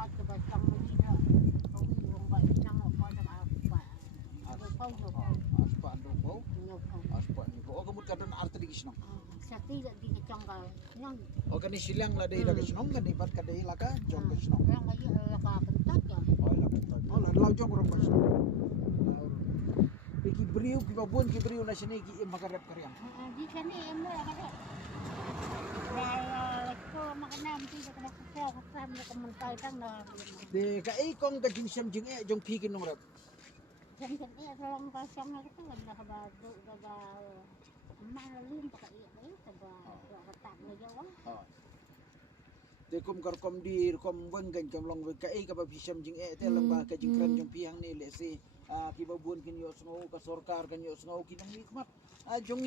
Aspa andong aspa ni ko kamut kadon arti di kisnong. Sakti di kecongkal. Nang O kani silang la dei la kisnong kani pat kadei la ka jong kisnong. yang lagi ka kentat ya. Oh la kentat. Oh la lau jong rong pas. Iki briu ki babun ki briu na sini ki makarep karyang. Di sini emo kada. Kalau ko makanam ti ko na ko sam ko mental tang na. De ka ei kong ka jing sam jing e jong pi kinong rap. Kan orang kosong itu nggak kabado kaga malam pakai iya coba ketak ngejawa. De kum kar kom dir kom wen kan kam long ka ei ka ba bisam jing e te lang ba ka jing kran jong piang ni le si ki babun kin yo sngo ka sorkar kan yo sngo kinong nikmat jong